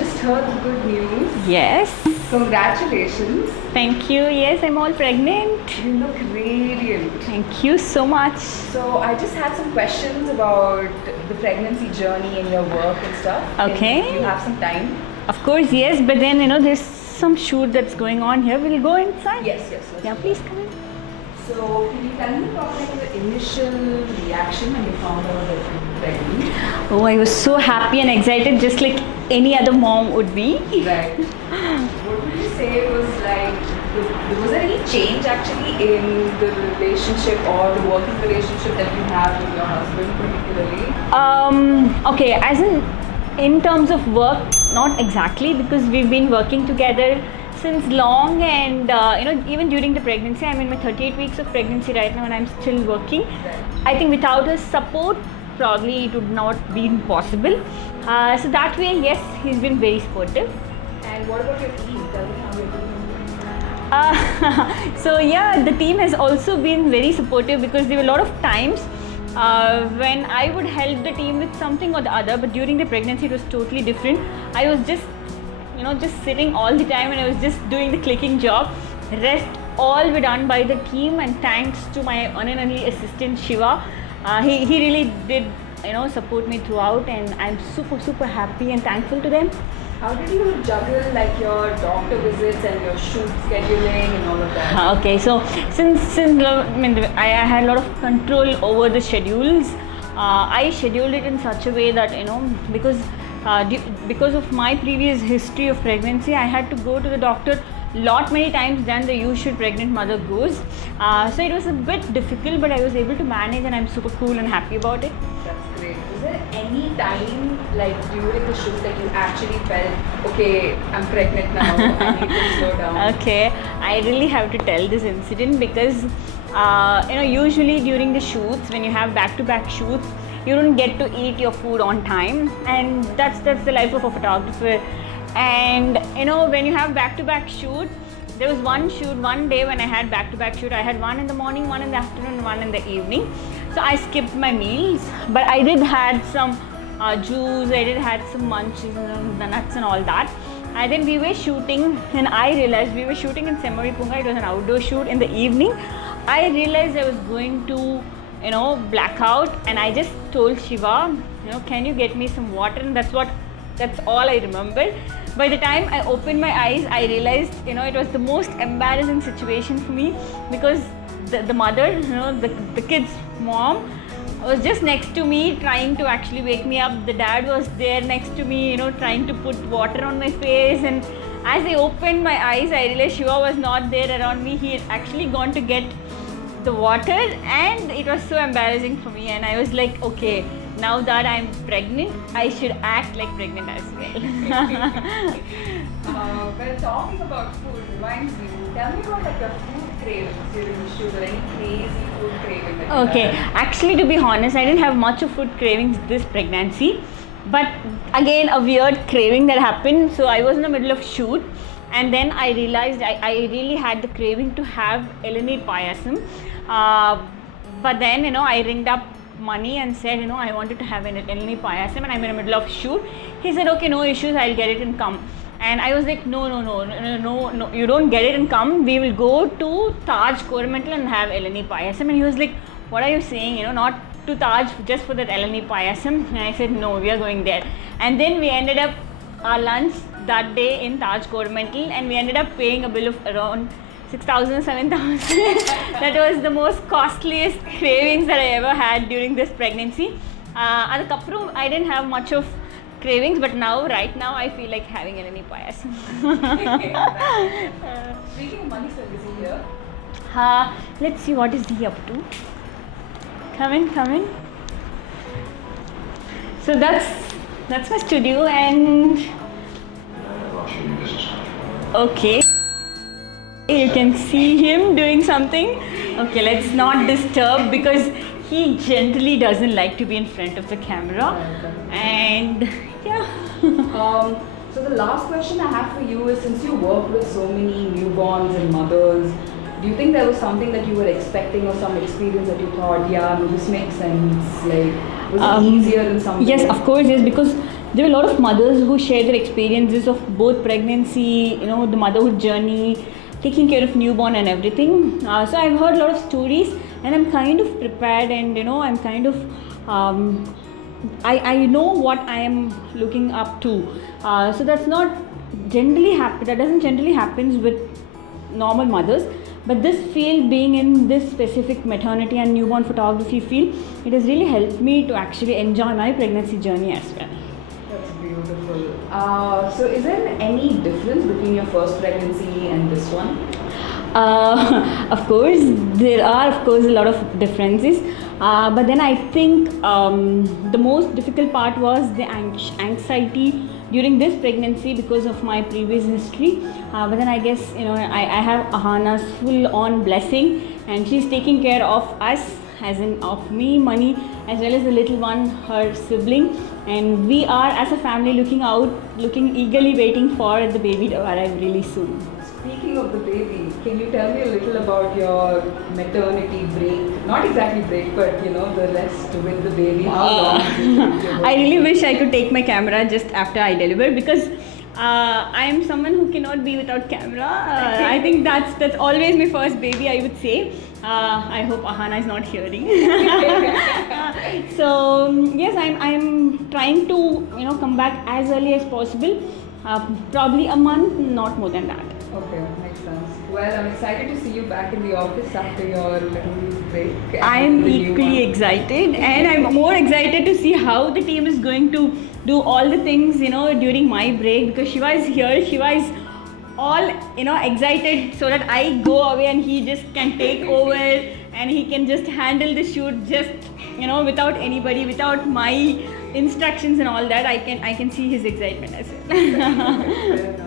just heard the good news. Yes. Congratulations. Thank you. Yes, I'm all pregnant. You look radiant. Thank you so much. So I just had some questions about the pregnancy journey and your work and stuff. Okay. Can you have some time? Of course, yes, but then there's some shoot that's going on here. We'll go inside. Yes. Let's Yeah, go. please come in. So can you tell me about the initial reaction when you found out that you were pregnant? Oh, I was so happy and excited, just like any other mom would be. Right. What would you say was like, was there any change actually in the relationship or the working relationship that you have with your husband particularly? Okay, as in terms of work, not exactly, because we've been working together since long, and even during the pregnancy, I'm in my 38 weeks of pregnancy right now and I'm still working. I think without his support, probably it would not be possible. So that way, yes, he's been very supportive. And what about your team? Tell me how you're doing. So yeah, the team has also been very supportive, because there were a lot of times when I would help the team with something or the other, but during the pregnancy it was totally different. I was just sitting all the time and I was just doing the clicking job. Rest all were done by the team, and thanks to my one and only assistant Shiva. He really did support me throughout, and I'm super happy and thankful to them. How did you juggle like your doctor visits and your shoot scheduling and all of that? Okay, so since I had a lot of control over the schedules, I scheduled it in such a way that because of my previous history of pregnancy, I had to go to the doctor many times than the usual pregnant mother goes. So it was a bit difficult, but I was able to manage, and I'm super cool and happy about it. That's great. Was there any time like during the shoot that you actually felt, okay, I'm pregnant now, I need to slow down? Okay, I really have to tell this incident because usually during the shoots, when you have back-to-back shoots, you don't get to eat your food on time, and that's the life of a photographer. And when you have back-to-back shoot, there was one day when I had back-to-back shoot. I had one in the morning, one in the afternoon, one in the evening. So I skipped my meals, but I did had some juice, I did had some munches and the nuts and all that. And then we were shooting, and I realized we were shooting in Semaripunga. It was an outdoor shoot in the evening. I realized I was going to black out, and I just told Shiva, can you get me some water? And that's all I remembered. By the time I opened my eyes, I realized it was the most embarrassing situation for me, because the mother, the kid's mom, was just next to me trying to actually wake me up. The dad was there next to me, trying to put water on my face. And as I opened my eyes, I realized Shiva was not there around me. He had actually gone to get the water, and it was so embarrassing for me. And I was like, okay, now that I'm pregnant, I should act like pregnant as well. Well, talking about food reminds me, tell me about like your food cravings during the shoot, or any crazy food craving that you Okay, had. actually, to be honest, I didn't have much of food cravings this pregnancy, but again, a weird craving that happened. So I was in the middle of shoot, and then I realized I really had the craving to have Eleni payasam. But then I ringed up Money and said I wanted to have an Eleni payasam, and I'm in the middle of shoot. He said, okay, no issues, I'll get it and come. And I was like, no, you don't get it and come. We will go to Taj Coromandel and have Eleni payasam. And he was like, what are you saying? Not to Taj just for that Eleni payasam. And I said, no, we are going there. And then we ended up our lunch that day in Taj Coromandel, and we ended up paying a bill of around 6,000, 7,000. That was the most costliest cravings that I ever had during this pregnancy. Adukapram, I didn't have much of cravings, but right now I feel like having Eleni payasam. Speaking of Money, sir, is he here? Let's see what is he up to. Come in. So that's my studio, and okay, you can see him doing something. Okay, let's not disturb, because he generally doesn't like to be in front of the camera. And yeah. So the last question I have for you is, since you work with so many newborns and mothers, do you think there was something that you were expecting, or some experience that you thought, yeah, no, this makes sense? Like, was it easier in some Yes, ways? of course, yes, because there were a lot of mothers who shared their experiences of both pregnancy, the motherhood journey, taking care of newborn and everything. So I've heard a lot of stories, and I'm kind of prepared, and I'm kind of I know what I am looking up to. So that's not generally happen. That doesn't generally happens with normal mothers. But this field, being in this specific maternity and newborn photography field, it has really helped me to actually enjoy my pregnancy journey as well. That's beautiful. So, is there any difference between your first pregnancy and this one? Of course, there are of course a lot of differences, but then I think the most difficult part was the anxiety during this pregnancy because of my previous history. But then I guess I have Ahana's full-on blessing, and she's taking care of us, as in of me, Mani, as well as the little one, her sibling, and we are as a family looking eagerly waiting for the baby to arrive really soon. Speaking of the baby, can you tell me a little about your maternity break? Not exactly break, but the rest with the baby. How long? I really wish I could take my camera just after I deliver, because I am someone who cannot be without camera. I think that's always my first baby, I would say. I hope Ahana is not hearing. So yes, I'm trying to come back as early as possible. Probably a month, not more than that. Okay, makes sense. Well, I'm excited to see you back in the office after your little break. I'm equally excited, and I'm more excited to see how the team is going to do all the things during my break, because Shiva is here. Shiva is all excited so that I go away and he just can take over and he can just handle the shoot just without anybody, without my instructions and all that. I can see his excitement as well.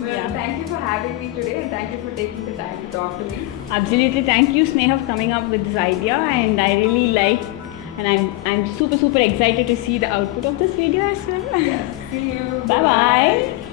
Well, thank you for having me today, and thank you for taking the time to talk to me. Absolutely, thank you, Sneha, for coming up with this idea, and I really like, and I'm super excited to see the output of this video as well. Yes. See you. Bye bye.